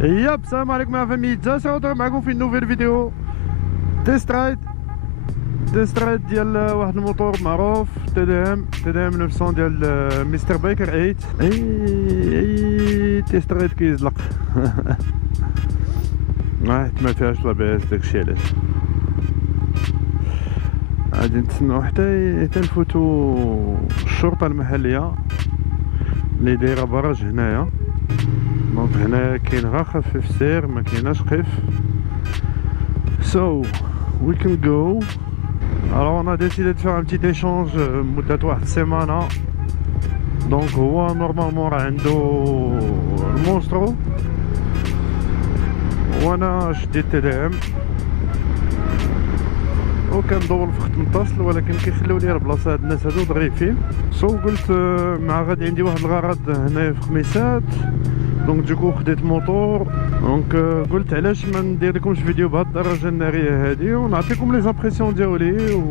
ياب السلام عليكم يا فامي تزا معكم في نوفيل فيديو تيست رايد ديال واحد الموتور معروف تي دي ام 900 ديال مستر بايكر 8. اي تيست رايد كيزلق ما فيهاش لاباس داكشي علاش غادي نتسناو حتى نفوتو الشرطه المحليه اللي دايره براج هنايا. دونك هنا كاين غير خفيف سير ما كايناش خف. So we can go. Alors on a décidé de faire un petit échange مدة واحد السيمانة. دونك هو نورمالمون راه عنده المونسترو وانا شديت تي دي ام وكندور في خط متصل، ولكن كيخليو لي البلاصه هاد الناس هادو ظريفين. قلت مع غادي عندي واحد الغرض هنايا في خميسات، دونك دوكو خديت موتور. دونك قلت علاش ما ندير لكمش فيديو بهاد الدرجه الناريه هادي ونعطيكم لي زامبرسيون ديالي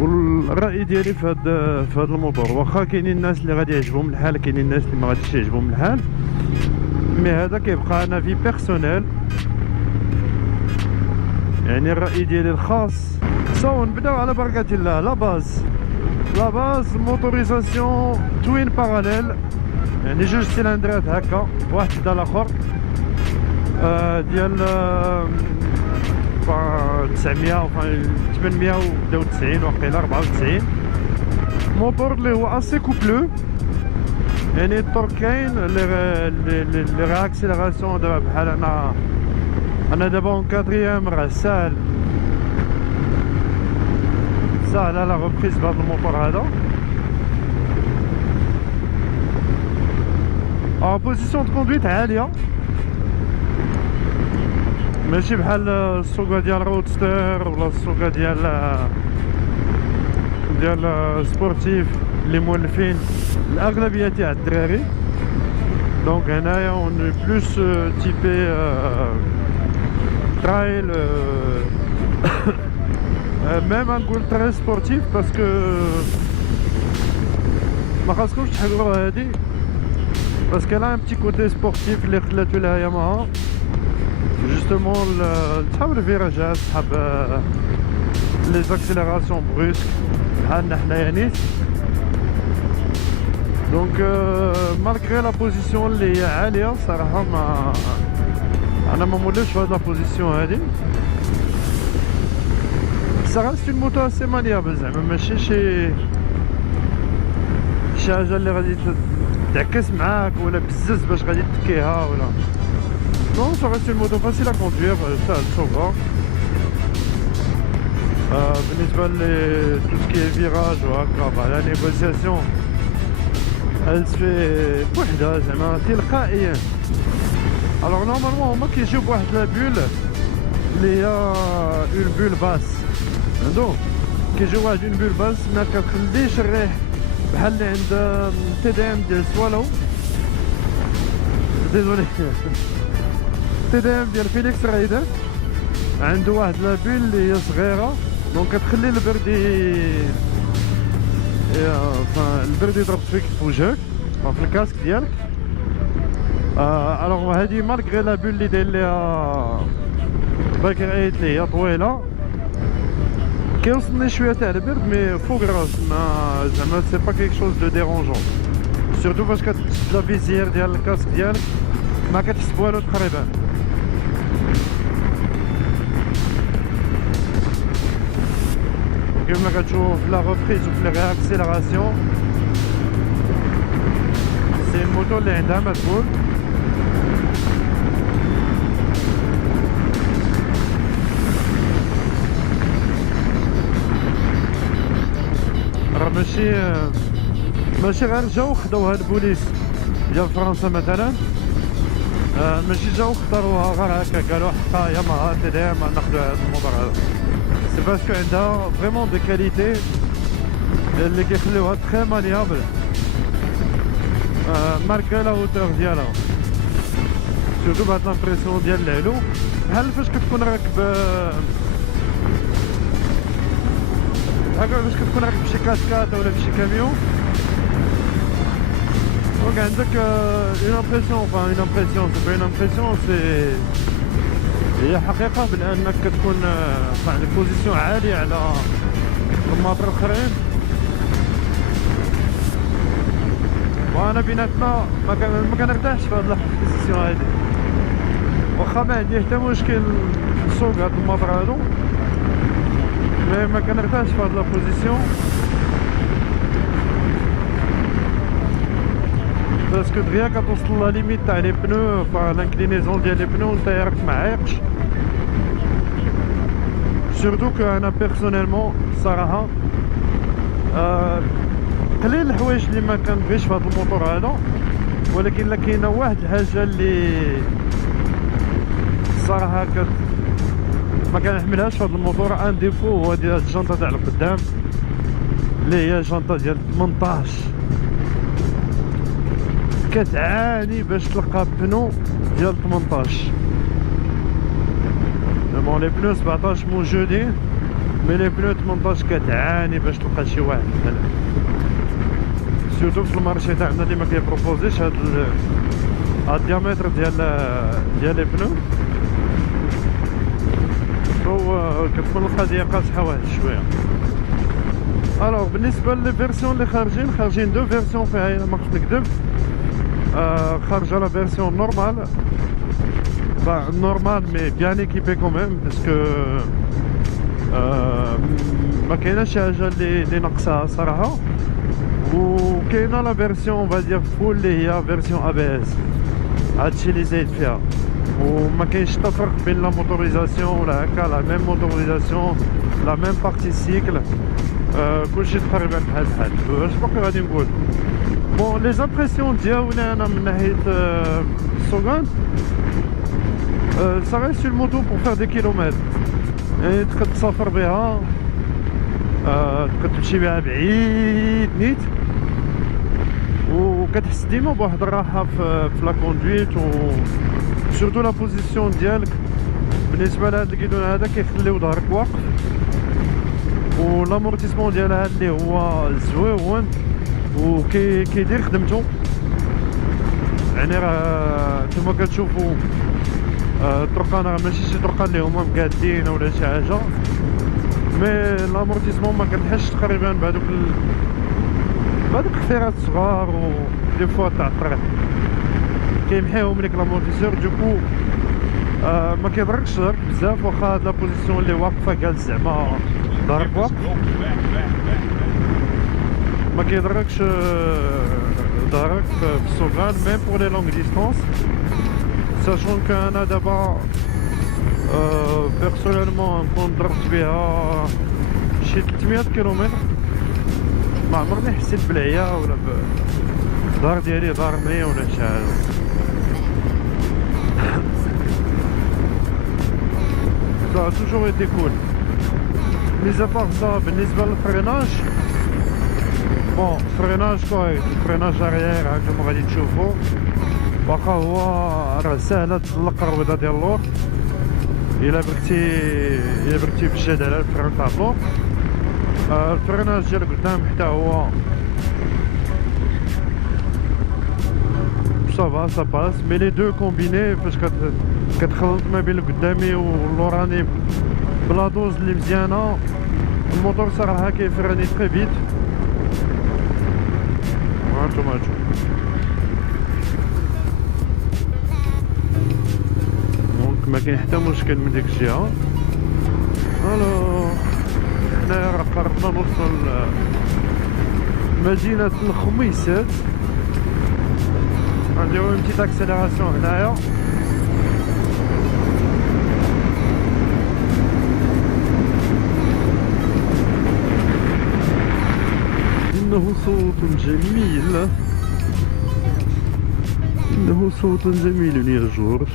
والراي ديالي في هاد الموتور. واخا كاينين الناس اللي غادي يعجبهم الحال، كاينين الناس اللي ما غاديش يعجبهم الحال، مي هذا كيبقى انا في بيرسونيل، يعني الرأي ديالي الخاص. نبداو على بركة الله. لا باز موتوريزاسيون توين باراليل، يعني جوج سيلندرات هكا واحد حدا الاخر، ديال 900 890 وقيله 94. موتور اللي هو اسي كوبلو، يعني الطرق كاين لي رياكسيلاسيون. دابا بحال انا دابا اون كاتريام راه ساهل على لا ريبريز بهذا الموتور هذا. بوزيسيون دو كوندويت عاليه، ماشي بحال السوقه ديال رودستر ولا السوقه ديال سبورتيف اللي مولفين الاغلبيه تاع الدراري. دونك هنايا اون بلوس تيبي trail, même نقول تري سبورتيف باسكو ما خاصكمش تحقروا هادي، باسكو لا ان بتي كوتي سبورتيف اللي خلاتو لها ياماها جوستومون تحب الفيراجات، تحب لي زاكسيليراسيون بروسك بحالنا حنايا نيت. دونك مالغري لا بوزيسيون اللي هي عاليه صراحه انا ما مولفش في هاد لا بوزيسيون هادي. صراحه سي موتو اسي مانيابل، زعما ماشي شي حاجه اللي غادي تعكس معاك ولا بزز باش غادي تكيها ولا نون. صراحه سي موتو فاسيل ا كوندوير، ساهل السوقه. بالنسبه ل تو سكي فيراج وهكا لا نيغوسياسيون elle se fait بوحدها زعما تلقائيا. الوغ نورمالمون هما كيجيو بواحد لا بول اللي هي اون بول باس، عندهم كيجيو واحد اون بول باس ما كتخليش الريح بحال اللي عند تي دي ام ديال سوالو، ديزولي تي دي ام ديال فيليكس رايدر عنده واحد لا بول اللي هي صغيره، دونك كتخلي البرد البرد يضرب فيك في وجهك في الكاسك ديالك. الوغ هادي مالغري لا بول اللي داير ليها بايكر 8 اللي هي طويله كيوصلني شويه تاع البرد، مي فوق راس ما زعما سي با كيك شوز دو ديرونجون، سورتو فاش كتشد لا فيزيير ديال الكاسك ديالك ما كتحس بوالو تقريبا. كيما كتشوفو في لا ريبريز وفي لي رياكسيلاسيون سي الموتور اللي عندها مدبول. راه ماشي غير جاو خداوها البوليس ديال فرنسا مثلا، ماشي جاو اختاروها غير هكا قالوا حقا ياماها تي دي ام ناخدو هاد الموتور هذا، سي باسكو عندها فريمون دي كاليتي اللي كيخليوها تري مانيابل ماركا لا هوتور ديالها، سورتو بهاد لامبريسيون ديال العلو بحال فاش كتكون راكب هكا، فاش كتكون راكب فشي كاسكات ولا فشي كاميون Donc عندك une impression, enfin une impression, c'est pas une impression, c'est هي حقيقة بأنك كتكون في عندك بوزيسيون عالية على المناطق الآخرين. وأنا بيناتنا ما كنرتاحش في هاد البوزيسيون هادي، واخا ما عندي حتى مشكل في السوق هاد المناطق هادو، مي ما كنرتاحش في هاد البوزيسيون باسكو دغيا كتوصل لا ليميت تاع لي بنو، فالانكلينيزون ديال لي بنو نتا راك معايقش. سورتو كو انا بيرسونيلمون صراحه قليل الحوايج اللي ما كنبغيش في هذا الموتور هذا، ولكن الا كاينه واحد الحاجه اللي الصراحه ما كنحملهاش في هذا الموتور ان ديفو، هو ديال الجنطه تاع القدام اللي هي جنطه ديال 18. كتعاني باش تلقى بنو ديال 18. بون لي بنو 17 موجودين، مي لي بنو 18 كتعاني باش تلقى شي واحد بحال سورتو في المارشي تاعنا اللي ما كيبروبوزيش هاد الديامتر ديال لي بنو. هو كتكون القضيه قاصحه واحد شويه. الوغ بالنسبه لي فيرسيون اللي خارجين دو فيرسيون فيها، الا ما كنت نكذب خارجه لا فيرسيون نورمال، نورمال مي بيان ايكيبي كوميم، باسكو ما كايناش شي حاجه اللي ناقصاها صراحه. وكاينه لا فيرسيون فادير فول اللي هي فيرسيون ا بي اس، هادشي اللي زايد فيها. وما كاينش حتى فرق بين لا موتوريزاسيون ولا هكا، لا ميم موتوريزاسيون، لا ميم بارتي سيكل، كلشي تقريبا بحال اش باقي غادي نقول. بون لي زامبرسيون ديالي انا من ناحيه السوغان، ça reste une moto pour faire des kilomètres، يعني تقدر تسافر بها، تقدر تمشي بها بعيد نيت، وكتحس ديما بواحد الراحه في لا كوندويت. و سورتو لا بوزيسيون ديالك بالنسبه لهاد الكيلون هذا كيخليو ظهرك واقف، والامورتيسمون ديالها اللي هو زويون وكيدير خدمته. يعني راه نتوما كتشوفوا الطرقان راه ماشي شي طرقان اللي هما مقادين ولا شي حاجه، مي لامورتيسمون ما كنحش تقريبا بهذوك الخطيرات الصغار و دي فوا تاع الطريق كيمحيهم ليك لامورتيسور. دوكو ما كيضركش ظهرك بزاف، واخا هاد لا بوزيسيون اللي واقفه جالس زعما ظهرك واقف، ما كيضركش ظهرك في السوغان ميم بور لي لونغ ديستانس. ساشون كو انا دابا بيرسونيلمون نكون ضربت بها شي 300 كيلومتر، ما عمرني حسيت بالعيا ولا الظهر ديالي ضارني ولا شي حاجه. Ça a toujours été cool. Mis à part ça, بالنسبة للفريناج، بون فريناج كويس، فريناج اريير هاكا غادي تشوفو، واخا هو راه ساهلة تطلق الرويضة ديال اللور، إلا بركتي بالجد على الفرين تاع اللور. الفريناج ديال قدام حتى هو صافا سا باس، مي لي دو كومبيني فاش كتخلط ما بين القدامي واللوراني بلا دوز اللي مزيانه، الموتور صراحه كيفرني تري فيت. هانتوما تشوفو دونك ما كاين حتى مشكل من ديك الجهه. الو حنايا راه قربنا نوصل مدينه الخميسات، غنديرو اون بتيت اكسيليراسيون هنايا. إنه صوت جميل، إنه صوت جميل يا جورج.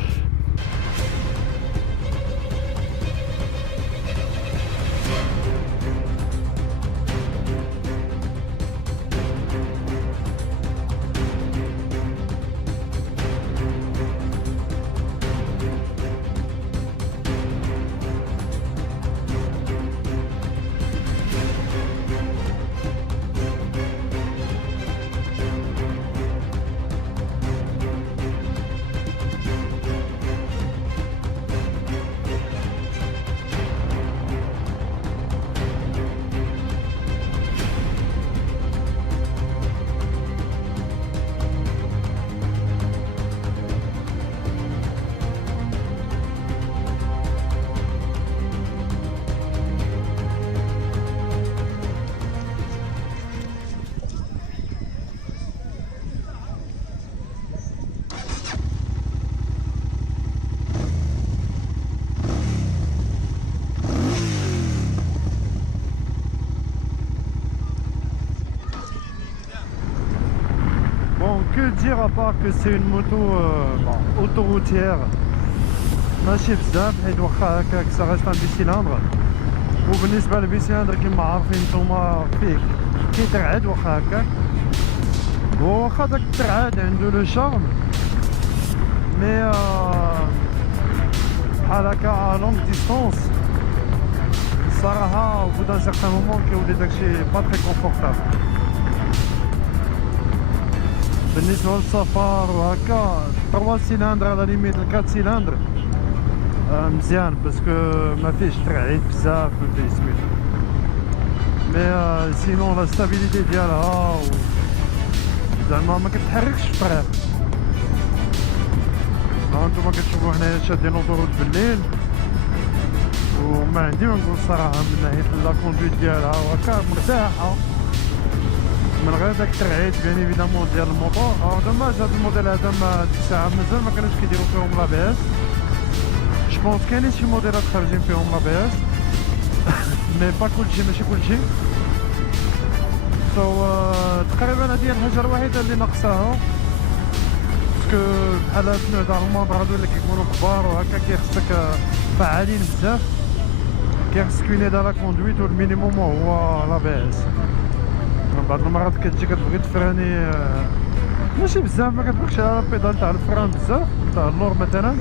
dire à part que c'est une moto autoroutière ماشي بزاف حيت واخا هكاك ça reste un bicylindre وبالنسبه للبيسيلندر كيما عارفين نتوما فيه كيترعد واخا هكاك واخا داك الترعاد عنده لو شارم مي بحال هكا ا لونغ ديستونس الصراحه au bout d'un certain moment كيولي داكشي با تري كونفورتابل بالنسبه للسفر وهكا 3 سيلندر على ليميت 4 سيلندر مزيان باسكو ما فيهش ترعيد بزاف ما فيه سميتو مي سينون لا ستابيليتي ديالها زعما ما كتحركش في الطريق هانتوما كتشوفو هنايا شادين لوطوروت بالليل وما عندي ما نقول الصراحه من ناحيه لا كوندويت ديالها وهكا مرتاحه من غير داك الترعيد بيان ايفيدامون ديال الموتور دوماج هاد الموديل هذا ديك الساعه مازال ما كانوش كيديرو فيهم لاباس جوبونس كاينين شي موديلات خارجين فيهم لاباس مي با كلشي ماشي كلشي تقريبا هادي هي الحاجه الوحيده اللي ناقصاها باسكو بحال هاد النوع تاع الموطور هادو اللي كيكونوا كبار وهكا كيخصك فعالين بزاف كيخصك يني دا لا كوندويت والمينيموم هو لاباس بعض المرات كتجي كتبغي تفراني ماشي بزاف ما كتبغيش على البيدال تاع الفران بزاف تاع اللور مثلا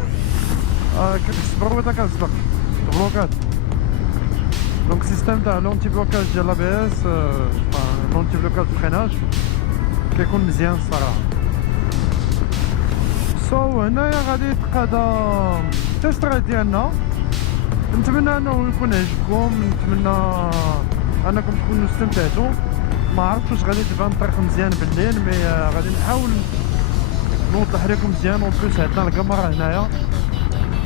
كتحس برويطه كتسبق بلوكات دونك السيستم تاع لونتي بلوكاج ديال لاباس لونتي بلوكاج فريناج كيكون مزيان الصراحه هنايا غادي يتقادا التيست رايد ديالنا نتمنى انه يكون عجبكم نتمنى انكم تكونوا استمتعتوا ما عرفتش واش غادي تبان الطريق مزيان بالليل مي غادي نحاول نوضح لكم مزيان اون بليس عندنا الكاميرا هنايا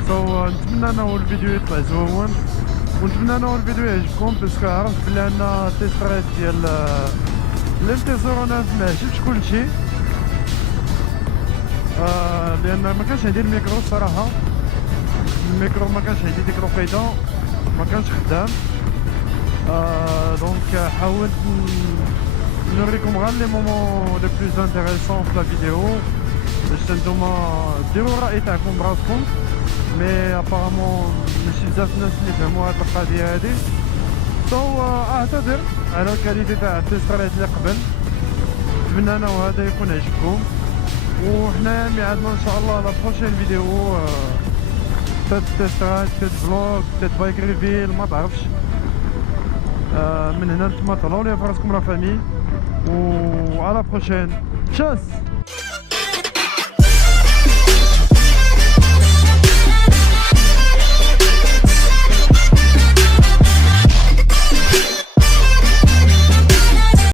نتمنى انه الفيديو يطلع زوين ونتمنى انه الفيديو يعجبكم باسكو عرفت بلي عندنا التيست رايد ديال الMT-09 ما عجبش كلشي لان ما كانش عندي الميكرو الصراحه الميكرو ما كانش عندي ديك الوقيته ما كانش خدام دونك حاولت نوريكم غير لي مومون لي بلوز انتريسون في لا فيديو باش نتوما ديروا الراي تاعكم براسكم مي ابارامون ماشي بزاف الناس اللي فهموا هاد القضيه هادي اعتذر على الكاليتي تاع التيسترات اللي قبل نتمنى انه هذا يكون عجبكم وحنا ميعادنا ان شاء الله لا بروشين فيديو تات تيسترات تات فلوغ تات بايك ريفيل ما تعرفش من هنا نتوما طلعوا لي فراسكم لا فامي و على بروشين تشاس